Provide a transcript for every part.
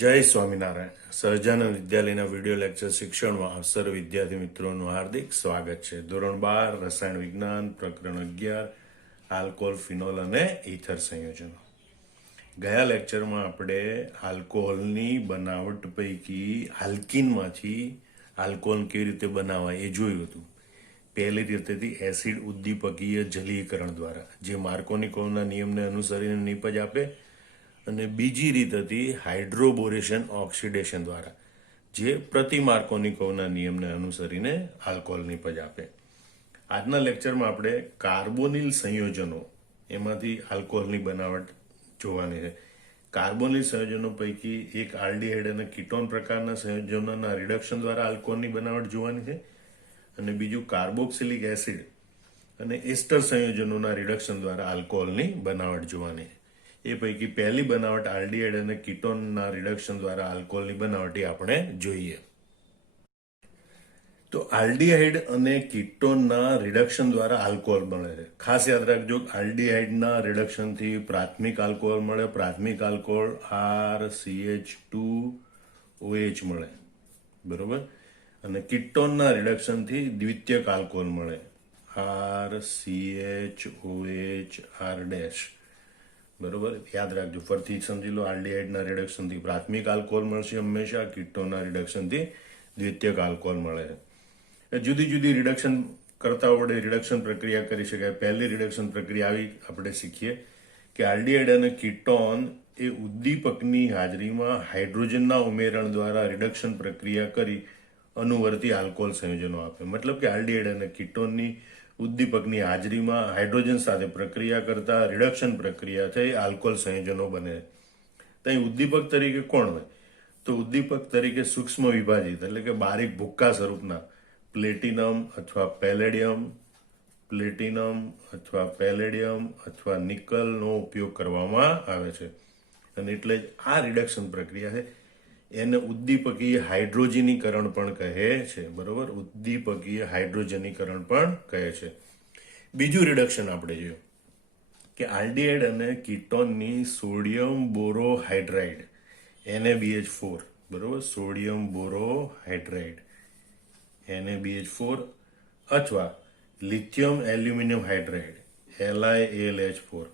જય સ્વામિનારાયણ. સહજાનંદ વિદ્યાલયના video lecture શિક્ષણમાં આપ સર્વ વિદ્યાર્થી મિત્રોનું હાર્દિક સ્વાગત છે. ધોરણ 12 રસાયણ વિજ્ઞાન પ્રકરણ 11 આલ્કોહોલ, ફિનોલ અને ઇથર સંયોજનો. ગયા લેક્ચરમાં આપણે આલ્કોહોલની બનાવટ પૈકી આલ્કિનમાંથી આલ્કોહોલ કેવી રીતે બનાવાય એ જોયું હતું. પહેલી રીતેથી એસિડ ઉદ્દીપકીય જલીયકરણ દ્વારા, જે માર્કોનિકોવના નિયમને અનુસરીને નિપજ આપે, અને બીજી રીત હતી હાઇડ્રોબોરેશન ઓક્સિડેશન દ્વારા, જે પ્રતિ માર્કોનિકોવના નિયમને અનુસરીને આલ્કોહોલ નિપજ આપે. આજના લેક્ચરમાં આપણે કાર્બોનિલ સંયોજનો એમાંથી આલ્કોહોલની બનાવટ જોવાની છે. કાર્બોનિલ સંયોજનો પૈકી એક આલ્ડીહાઇડ અને કીટોન પ્રકારના સંયોજનોના રિડક્શન દ્વારા આલ્કોહોલની બનાવટ જોવાની છે, અને બીજું કાર્બોક્સિલિક એસિડ અને એસ્ટર સંયોજનોના રિડક્શન દ્વારા આલ્કોહોલની બનાવટ જોવાની છે. એ પૈકી પહેલી બનાવટ આલ્ડીહાઇડ અને કીટોનના રિડક્શન દ્વારા આલ્કોહોલની બનાવટ આપણે જોઈએ. તો આલ્ડીહાઇડ અને કીટોનના રિડક્શન દ્વારા આલ્કોહોલ મળે છે. ખાસ યાદ રાખજો, આલ્ડીહાઇડના રિડક્શનથી પ્રાથમિક આલ્કોહોલ મળે. પ્રાથમિક આલ્કોહોલ RCH2OH મળે, બરોબર. અને કીટોનના રિડક્શનથી દ્વિતીયક આલ્કોહોલ મળે, RCHOHR'. બરોબર, યાદ રાખજો, ફરીથી સમજી લો. આલ્ડીહાઇડના રિડક્શનથી પ્રાથમિક આલ્કોહોલ મળશે હંમેશા, કીટોનના રિડક્શનથી દ્વિતીયક આલ્કોહોલ મળે છે. જુદી જુદી રિડક્શન કરતા વડે રિડક્શન પ્રક્રિયા કરી શકાય. પહેલી રિડક્શન પ્રક્રિયા આવી આપણે શીખીએ કે આલ્ડીહાઇડ અને કીટોન એ ઉદ્દીપકની હાજરીમાં હાઇડ્રોજનના ઉમેરણ દ્વારા રિડક્શન પ્રક્રિયા કરી અનુવર્તી આલ્કોહોલ સંયોજનો આપે. મતલબ કે આલ્ડીહાઇડ અને કીટોનની ઉદ્દીપકની હાજરીમાં હાઇડ્રોજન સાથે પ્રક્રિયા કરતા રિડક્શન પ્રક્રિયા થઈ આલ્કોહોલ સંયોજનો બને. ત્યાં ઉદ્દીપક તરીકે કોણ હોય? તો ઉદ્દીપક તરીકે સૂક્ષ્મ વિભાજિત એટલે કે બારીક ભુક્કા સ્વરૂપના પ્લેટિનમ અથવા પેલેડિયમ અથવા નિકલનો ઉપયોગ કરવામાં આવે છે. અને એટલે જ આ રિડક્શન પ્રક્રિયા છે એને ઉદ્દીપકીય હાઇડ્રોજનીકરણ પણ કહે છે, બરોબર. ઉદ્દીપકીય હાઇડ્રોજનીકરણ પણ કહે છે. બીજું રિડક્શન આપણે જોયું કે આલ્ડીહાઇડ અને કીટોનની સોડિયમ બોરોહાઇડ્રાઇડ NaBH4, બરોબર, સોડિયમ બોરોહાઇડ્રાઇડ NaBH4 અથવા લિથિયમ એલ્યુમિનિયમ હાઇડ્રાઇડ LiAlH4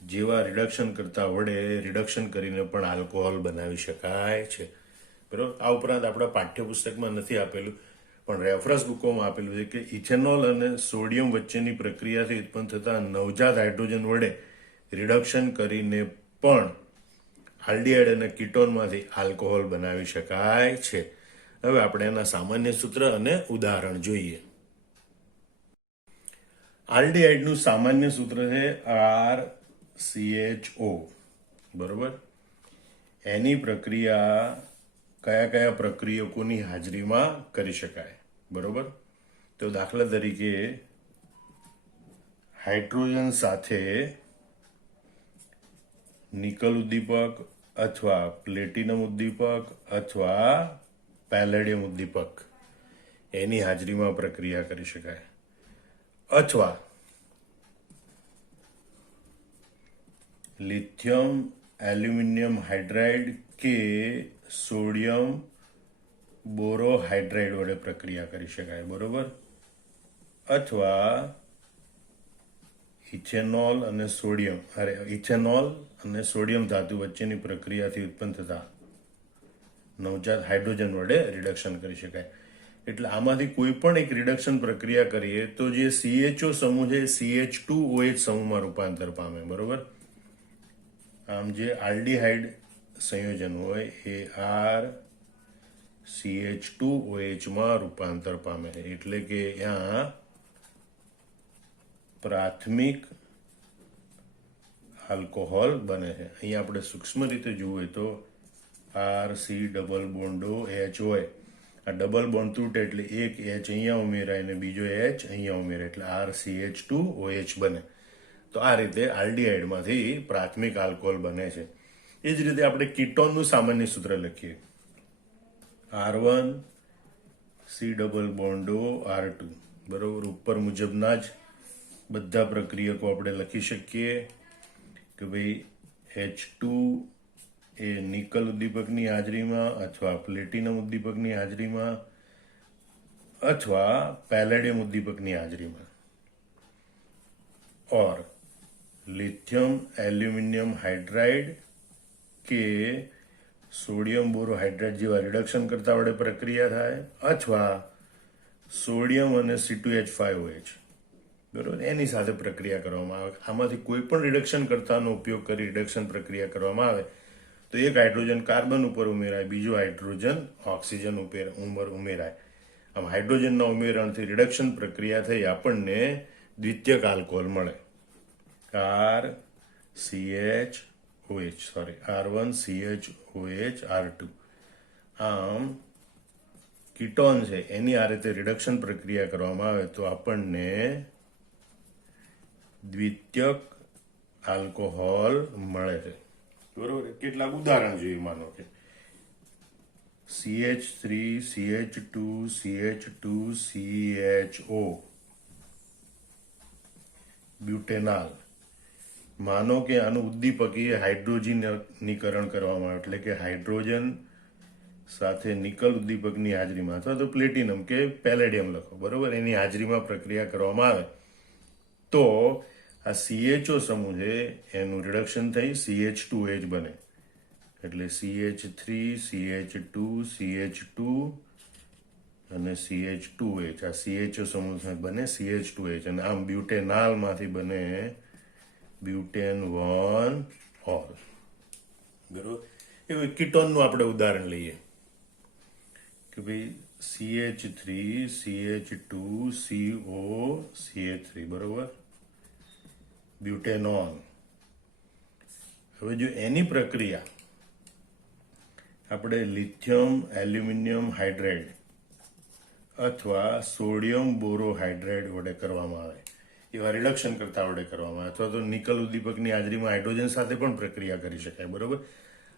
જેવા રિડક્શન કરતા વડે રિડક્શન કરીને પણ આલ્કોહોલ બનાવી શકાય છે, બરોબર. આ ઉપરાંત આપણા પાઠ્યપુસ્તકમાં નથી આપેલું, પણ રેફરન્સ બુકોમાં આપેલું છે કે ઇથેનોલ અને સોડિયમ વચ્ચેની પ્રક્રિયાથી ઉત્પન્ન થતા નવજાત હાઇડ્રોજન વડે રિડક્શન કરીને પણ આલ્ડીહાઇડ અને કીટોનમાંથી આલ્કોહોલ બનાવી શકાય છે. હવે આપણે એના સામાન્ય સૂત્ર અને ઉદાહરણ જોઈએ. આલ્ડીહાઇડનું સામાન્ય સૂત્ર છે RCHO, બરોબર. એની પ્રક્રિયા કયા કયા પ્રક્રિયકોની હાજરીમાં કરી શકાય, બરોબર. તો દાખલા તરીકે હાઇડ્રોજન સાથે નિકલ ઉદ્દીપક અથવા પ્લેટિનમ ઉદ્દીપક અથવા પેલેડિયમ ઉદ્દીપક એની હાજરીમાં પ્રક્રિયા કરી શકાય, અથવા લિથિયમ એલ્યુમિનિયમ હાઇડ્રાઇડ કે સોડિયમ બોરોહાઇડ્રાઇડ વડે પ્રક્રિયા કરી શકાય, બરોબર. અથવા ઇથેનોલ અને સોડિયમ ધાતુ વચ્ચેની પ્રક્રિયાથી ઉત્પન્ન થતા નવજાત હાઇડ્રોજન વડે રિડક્શન કરી શકાય. એટલે આમાંથી કોઈ પણ એક રિડક્શન પ્રક્રિયા કરીએ તો જે CHO સમૂહ છે CH2OH સમૂહમાં રૂપાંતર પામે, બરોબર. આમ જે આલ્ડીહાઇડ સંયોજન હોય એ RCH2OH માં રૂપાંતર પામે છે. એટલે કે ત્યાં પ્રાથમિક આલ્કોહોલ બને છે. અહીંયા આપણે સૂક્ષ્મ રીતે જોઈએ તો RC ડબલ બોન્ડો H હોય, આ ડબલ બોન્ડ તૂટે એટલે એક H અહીંયા ઉમેરાય અને બીજો H અહીંયા ઉમેરાય એટલે RCH2OH બને. તો આ રીતે આલ્ડીહાઇડમાંથી પ્રાથમિક આલ્કોહોલ બને છે. એ જ રીતે આપણે કીટોનનું સામાન્ય સૂત્ર લખીએ, R1C ડબલ બોન્ડો R2, બરોબર. ઉપર મુજબના જ બધા પ્રક્રિયકો આપણે લખી શકીએ કે ભાઈ H2 એ નિકલ ઉદ્દીપકની હાજરીમાં અથવા પ્લેટિનમ ઉદ્દીપકની હાજરીમાં અથવા પેલેડિયમ ઉદ્દીપકની હાજરીમાં और लिथियम एल्यूमिनियम हाइड्राइड के सोडियम बोरोहाइड्रेट જેવા રિડક્શન કરતા વડે પ્રક્રિયા થાય અથવા સોડિયમ અને C2H5OH બરોબર એની સાથે પ્રક્રિયા કરવામાં આવે. આમાંથી કોઈ પણ રિડક્શન કરતાનો ઉપયોગ કરી રિડક્શન પ્રક્રિયા કરવામાં આવે તો એક હાઇડ્રોજન કાર્બન ઉપર ઉમેરાય, બીજો હાઇડ્રોજન ઓક્સિજન ઉપર ઉમેરાય. આમ હાઇડ્રોજનના ઉમેરણથી રિડક્શન પ્રક્રિયા થઈ આપણને દ્વિતીયક આલ્કોહોલ મળે. R1CHOH R2. આમ કીટોન છે એની આ રીતે રિડક્શન પ્રક્રિયા કરવામાં આવે તો આપણને દ્વિતીયક આલ્કોહોલ મળે છે. બરોબર. કેટલાક ઉદાહરણ જોઈએ. માનો કે CH3 CH2 CH2 CHO બ્યુટેનાલ. માનો કે આનું ઉદ્દીપકીય હાઇડ્રોજનીકરણ કરવામાં આવે એટલે કે હાઇડ્રોજન સાથે નિકલ ઉદ્દીપકની હાજરીમાં અથવા તો પ્લેટિનમ કે પેલેડિયમ લખો બરોબર એની હાજરીમાં પ્રક્રિયા કરવામાં આવે તો આ CHO સમૂહ છે એનું રિડક્શન થઈ CH2H બને એટલે CH3 CH2 CH2 અને CH2H. આ CHO સમૂહ બને CH2H અને આમ બ્યુટેનાલ માંથી બને બ્યુટેન 1 ઓલ. બરોબર. એવું કીટોનનું આપણે ઉદાહરણ લઈએ કે ભાઈ CH3 CH2 CO CH3 બરોબર બ્યુટેનોન. હવે જો એની પ્રક્રિયા આપણે લિથિયમ એલ્યુમિનિયમ હાઇડ્રાઇડ અથવા સોડિયમ બોરોહાઇડ્રેટ વડે કરવામાં આવે એવા રિડક્શન કરતા વડે કરવામાં આવે અથવા તો નિકલ ઉદ્દીપકની હાજરીમાં હાઇડ્રોજન સાથે પણ પ્રક્રિયા કરી શકાય. બરોબર.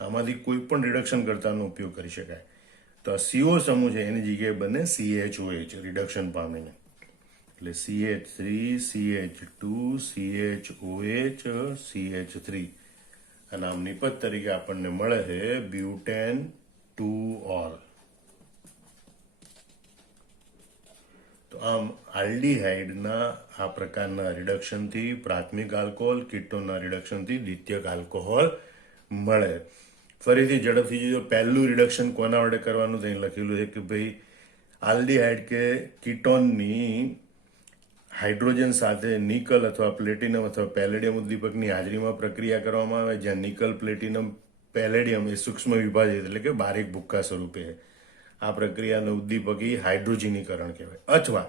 આમાંથી કોઈ પણ રિડક્શન કરતાનો ઉપયોગ કરી શકાય તો આ CO સમૂહ છે એની જગ્યાએ બને CHOH રિડક્શન પામીને એટલે CH3 CH2 CHOH CH3 અને આમ નિપજ તરીકે આપણને મળે છે બ્યુટેન 2 ઓલ. તો આમ આલ્ડીહાઇડના આ પ્રકારના રિડક્શનથી પ્રાથમિક આલ્કોહોલ, કીટોનના રિડક્શનથી દ્વિતીયક આલ્કોહોલ મળે. ફરીથી ઝડપથી જોઈએ પહેલું રિડક્શન કોના વડે કરવાનું તો અહીં લખેલું છે કે ભાઈ આલ્ડીહાઇડ કે કીટોનની હાઇડ્રોજન સાથે નિકલ અથવા પ્લેટિનમ અથવા પેલેડિયમ ઉદ્દીપકની હાજરીમાં પ્રક્રિયા કરવામાં આવે જ્યાં નિકલ પ્લેટિનમ પેલેડિયમ એ સૂક્ષ્મ વિભાજિત એટલે કે બારીક ભૂક્કા સ્વરૂપે આ પ્રક્રિયાને ઉદ્દીપકી હાઇડ્રોજનીકરણ કહેવાય. અથવા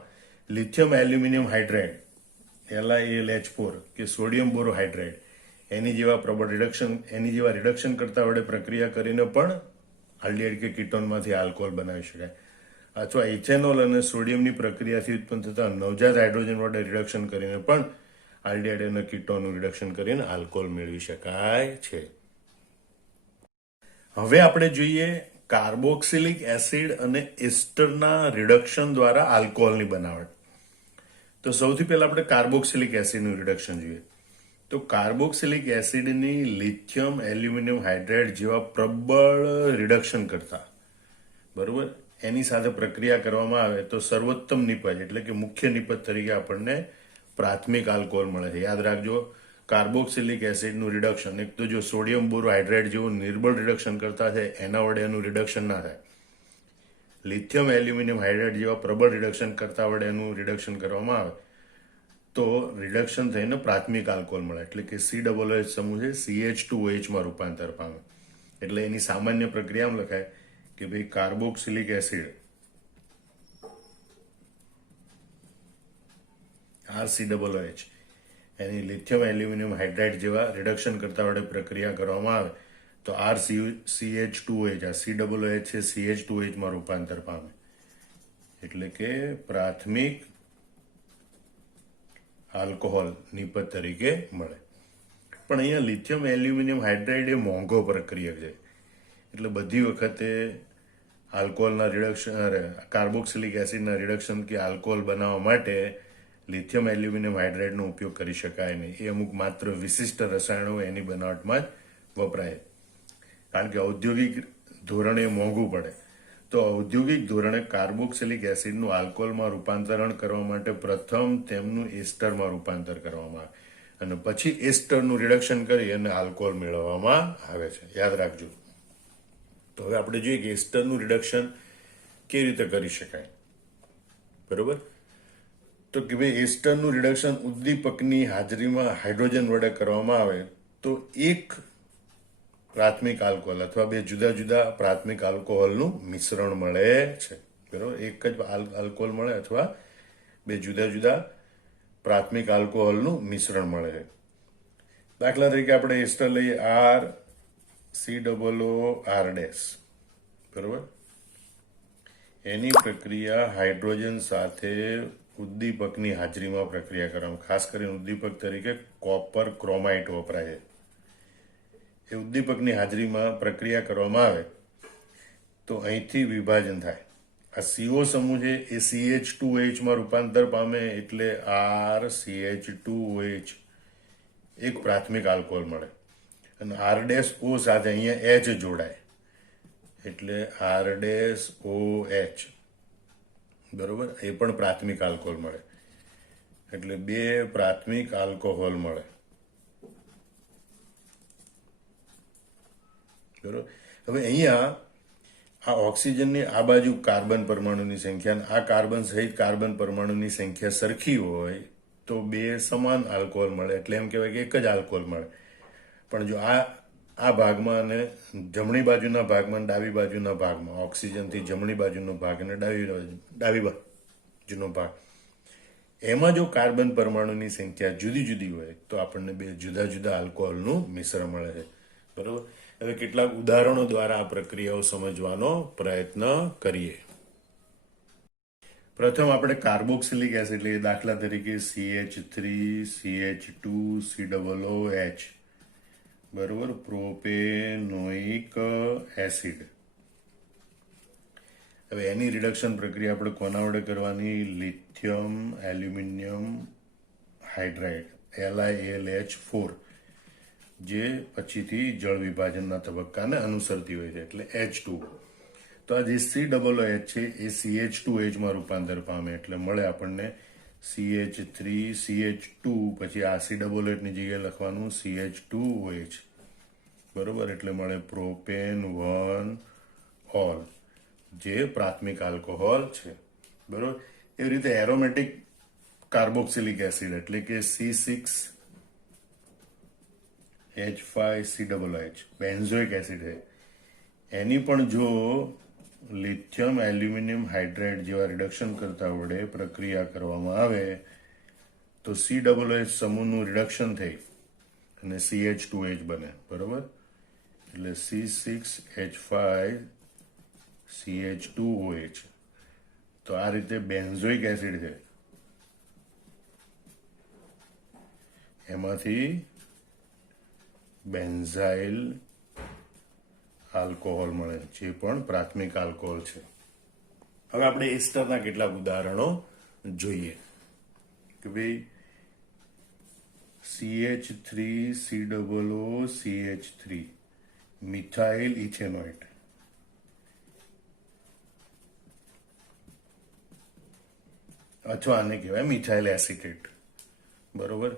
લિથિયમ એલ્યુમિનિયમ હાઇડ્રાઇડ LiAlH4 કે સોડિયમ બોરોહાઇડ્રેટ એની જેવા પ્રબળ રિડક્શન રિડક્શન કરતા વડે પ્રક્રિયા કરીને પણ આલ્ડીહાઇડ કે કીટોનમાંથી આલ્કોહોલ બનાવી શકાય. અથવા ઇથેનોલ અને સોડિયમની પ્રક્રિયાથી ઉત્પન્ન થતા નવજાત હાઇડ્રોજન વડે રિડક્શન કરીને પણ આલ્ડીહાઇડ અને કીટોનનું રિડક્શન કરીને આલ્કોહોલ મેળવી શકાય છે. હવે આપણે જોઈએ કાર્બોક્સિલિક એસિડ અને એસ્ટરના રિડક્શન દ્વારા આલ્કોહોલની બનાવટ. તો સૌથી પહેલા આપણે કાર્બોક્સિલિક એસિડનું રિડક્શન જોઈએ. તો કાર્બોક્સિલિક એસિડની લિથિયમ એલ્યુમિનિયમ હાઇડ્રાઇડ જેવા પ્રબળ રિડક્શન કરતા બરોબર એની સાથે પ્રક્રિયા કરવામાં આવે તો સર્વોત્તમ નિપજ એટલે કે મુખ્ય નિપજ તરીકે આપણને પ્રાથમિક આલ્કોહોલ મળે છે. યાદ રાખજો કાર્બોક્સિલિક એસિડનું રિડક્શન એક તો જો સોડિયમ બોરોહાઇડ્રેટ જેવું નિર્બળ રિડક્શન કરતા છે એના વડે એનું રિડક્શન ના થાય. લિથિયમ એલ્યુમિનિયમ હાઇડ્રાઇડ જેવા પ્રબળ રિડક્શન કરતા વડે એનું રિડક્શન કરવામાં આવે તો રિડક્શન થઈને પ્રાથમિક આલ્કોહોલ મળે એટલે કે COOH સમૂહ છે CH2OH માં રૂપાંતર પામે. એટલે એની સામાન્ય પ્રક્રિયામાં લખાય કે ભાઈ કાર્બોક્સિલિક એસિડ RCOOH એની લિથિયમ એલ્યુમિનિયમ હાઇડ્રાઇડ જેવા રિડક્શન કરતા વડે પ્રક્રિયા કરવામાં આવે તો RCH2OH આ COOH છે CH2OH માં રૂપાંતર પામે એટલે કે પ્રાથમિક આલ્કોહોલ નિપજ તરીકે મળે. પણ અહીંયા લિથિયમ એલ્યુમિનિયમ હાઇડ્રાઇડ એ મોંઘો પ્રક્રિયક છે એટલે બધી વખતે આલ્કોહોલના રિડક્શન કાર્બોક્સિલિક એસિડના રિડક્શન કે આલ્કોહોલ બનાવવા માટે લિથિયમ એલ્યુમિનિયમ હાઇડ્રાઇડનો ઉપયોગ કરી શકાય નહીં. એ અમુક માત્ર વિશિષ્ટ રસાયણો એની બનાવટમાં જ વપરાય. કારણ કે ઔદ્યોગિક ધોરણે મોંઘું પડે. તો ઔદ્યોગિક ધોરણે કાર્બોક્સિલિક એસિડનું આલ્કોહોલમાં રૂપાંતરણ કરવા માટે પ્રથમ તેમનું એસ્ટરમાં રૂપાંતર કરવામાં આવે અને પછી એસ્ટરનું રિડક્શન કરી અને આલ્કોહોલ મેળવવામાં આવે છે. યાદ રાખજો. તો હવે આપણે જોઈએ કે એસ્ટરનું રિડક્શન કેવી રીતે કરી શકાય. બરોબર. તો કે ભાઈ એસ્ટરનું રિડક્શન ઉદ્દીપકની હાજરીમાં હાઇડ્રોજન વડે કરવામાં આવે તો એક પ્રાથમિક આલ્કોહોલ અથવા બે જુદા જુદા પ્રાથમિક આલ્કોહોલનું મિશ્રણ મળે છે. બરોબર. એક જ આલ્કોહોલ મળે અથવા બે જુદા જુદા પ્રાથમિક આલ્કોહોલનું મિશ્રણ મળે છે. દાખલા તરીકે આપણે એસ્ટર લઈએ RCOOR-. બરોબર. એની પ્રક્રિયા હાઇડ્રોજન સાથે ઉદ્દીપકની હાજરીમાં પ્રક્રિયા કરવામાં, ખાસ કરીને ઉદ્દીપક તરીકે કોપર ક્રોમાઇટ વપરાય છે. એ ઉદ્દીપકની હાજરીમાં પ્રક્રિયા કરવામાં આવે તો અહીંથી વિભાજન થાય. આ CO સમૂહ છે એ CH2OH માં રૂપાંતર પામે એટલે RCH2OH એક પ્રાથમિક આલ્કોહોલ મળે અને R-O સાથે અહીંયા H જોડાય એટલે R-OH. બરોબર. એ પણ પ્રાથમિક આલ્કોહોલ મળે એટલે બે પ્રાથમિક આલ્કોહોલ મળે. બરોબર. હવે અહીંયા આ ઓક્સિજનની આ બાજુ કાર્બન પરમાણુની સંખ્યા આ કાર્બન સહિત કાર્બન પરમાણુની સંખ્યા સરખી હોય તો બે સમાન આલ્કોહોલ મળે એટલે એમ કહેવાય કે એક જ આલ્કોહોલ મળે. પણ જો આ ભાગમાં અને જમણી બાજુના ભાગમાં અને ડાબી બાજુના ભાગમાં ઓક્સિજનથી જમણી બાજુનો ભાગ અને ડાબી બાજુનો ભાગ એમાં જો કાર્બન પરમાણુની સંખ્યા જુદી જુદી હોય તો આપણને બે જુદા જુદા આલ્કોહોલનું મિશ્રણ મળે છે. બરોબર. હવે કેટલાક ઉદાહરણો દ્વારા આ પ્રક્રિયાઓ સમજવાનો પ્રયત્ન કરીએ. પ્રથમ આપણે કાર્બોક્સિલિક એસિડ લઈએ. દાખલા તરીકે CH3CH2COOH. બરોબર. Propanoic acid. હવે એની રિડક્શન પ્રક્રિયા આપણે કોના વડે કરવાની? લિથિયમ એલ્યુમિનિયમ હાઇડ્રાઇડ LiAlH4 જે પછીથી જળ વિભાજનના તબક્કાને અનુસરતી હોય છે એટલે H2. તો આ જે COOH છે એ CH2OH માં રૂપાંતર પામે એટલે મળે આપણને CH3CH2 પછી આ COOH ની જગ્યાએ લખવાનું CH2OH. બરોબર. એટલે મળે પ્રોપેન 1 ઓલ જે પ્રાથમિક આલ્કોહોલ છે. બરોબર. એવી રીતે એરોમેટિક કાર્બોક્સિલિક એસિડ એટલે કે C6H5COOH બેન્ઝોઇક એસિડ છે. એની પણ જો લિથિયમ એલ્યુમિનિયમ હાઇડ્રાઇડ જેવા રિડક્શન કરતા વડે પ્રક્રિયા કરવામાં આવે તો COOH સમૂહનું રિડક્શન થઈ અને CH2OH બને. બરોબર. એટલે C6H5CH2OH. તો આ રીતે બેન્ઝોઇક એસિડ છે એમાંથી બેન્ઝાઇલ આલ્કોહોલ મળે જે પણ પ્રાથમિક આલ્કોહોલ છે. હવે આપણે એસ્ટરના કેટલાક ઉદાહરણો જોઈએ કે ભાઈ CH3COOCH3 મિથાઇલ ઇથેનોઇટ. અથવા આને કહેવાય મિથાઇલ એસિટેટ. બરોબર.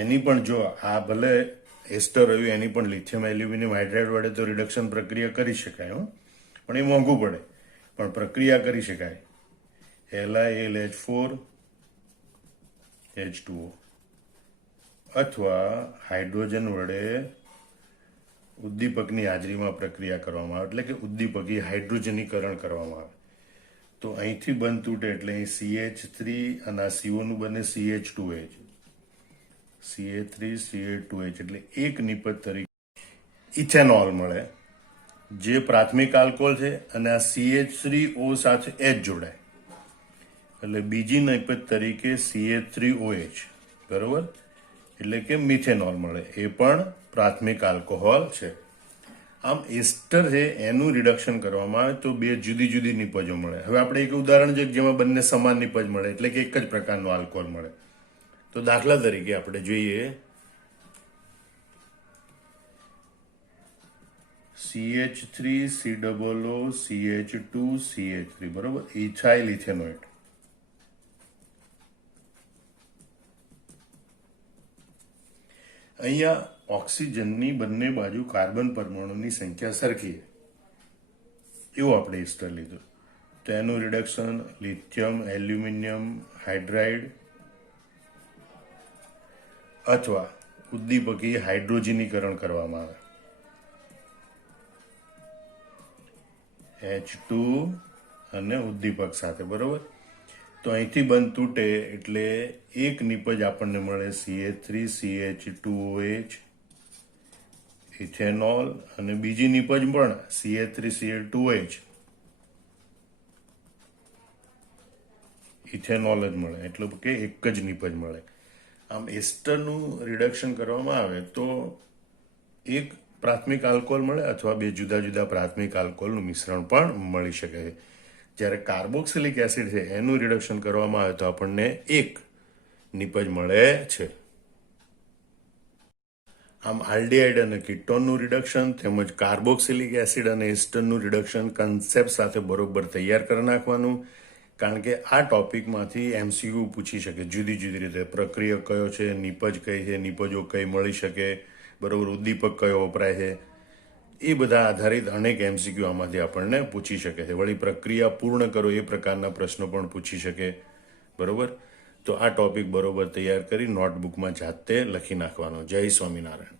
એની પણ જો આ ભલે એસ્ટર રહ્યું એની પણ લિથિયમ એલ્યુમિનિયમ હાઇડ્રાઇડ વડે તો રિડક્શન પ્રક્રિયા કરી શકાય પણ એ મોંઘું પડે પણ પ્રક્રિયા કરી શકાય. LiAlH4 H2O અથવા હાઇડ્રોજન વડે ઉદ્દીપકની હાજરીમાં પ્રક્રિયા કરવામાં આવે એટલે કે ઉદ્દીપકી હાઇડ્રોજનીકરણ કરવામાં આવે તો અહીંથી બંધ તૂટે એટલે અહીં CH3 અને આ CO નું બને CH2OH. CH3CH2OH એટલે એક નિપજ તરીકે ઇથેનોલ મળે જે પ્રાથમિક આલ્કોહોલ છે અને આ CH3O સાથે H જોડાય એટલે બીજી નિપજ તરીકે CH3OH. બરોબર. એટલે કે મિથેનોલ મળે એ પણ પ્રાથમિક આલ્કોહોલ છે. આમ એસ્ટર છે એનું રિડક્શન કરવામાં આવે તો બે જુદી જુદી નિપજો મળે. હવે આપણે એક ઉદાહરણ જોઈએ જેમાં બંને સમાન નિપજ મળે એટલે કે એક જ પ્રકારનો આલ્કોહોલ મળે. તો દાખલા તરીકે આપણે જોઈએ CH3 COO CH2 CH3 બરોબર, ઇથાઇલ ઇથેનોઇટ. અહીંયા ઓક્સિજનની બંને બાજુ કાર્બન પરમાણુની સંખ્યા સરખી છે એવું આપણે એસ્ટર લીધું. તો એનું રિડક્શન લિથિયમ એલ્યુમિનિયમ હાઇડ્રાઇડ અથવા ઉદ્દીપકી હાઇડ્રોજનીકરણ કરવામાં આવે. H2 અને ઉદ્દીપક સાથે, બરોબર. તો અહીંથી બંધ તૂટે એટલે એક નિપજ આપણને મળે CH3 CH2OH ઇથેનોલ, અને બીજી નિપજ પણ CH3 CH2OH ઇથેનોલ જ મળે, એટલે કે એક જ નિપજ મળે. આમ એસ્ટરનું રિડક્શન કરવામાં આવે તો એક પ્રાથમિક આલ્કોહોલ મળે અથવા બે જુદા જુદા પ્રાથમિક આલ્કોહોલનું મિશ્રણ પણ મળી શકે છે. જ્યારે કાર્બોક્સિલિક એસિડ છે એનું રિડક્શન કરવામાં આવે તો આપણને એક નિપજ મળે છે. આમ આલ્ડીહાઇડ અને કીટોનનું રિડક્શન તેમજ કાર્બોક્સિલિક એસિડ અને એસ્ટરનું રિડક્શન કન્સેપ્ટ સાથે બરોબર તૈયાર કરી નાખવાનું, કારણ કે આ ટોપિકમાંથી MCQ પૂછી શકે જુદી જુદી રીતે. પ્રક્રિયક કયો છે, નિપજ કઈ છે, નિપજો કઈ મળી શકે, બરોબર, ઉદ્દીપક કયો વપરાય છે, એ બધા આધારિત અનેક MCQ આમાંથી આપણને પૂછી શકે છે. વળી પ્રક્રિયા પૂર્ણ કરો એ પ્રકારના પ્રશ્નો પણ પૂછી શકે, બરોબર. તો આ ટોપિક બરોબર તૈયાર કરી નોટબુકમાં જાતે લખી નાખવાનો. જય સ્વામિનારાયણ.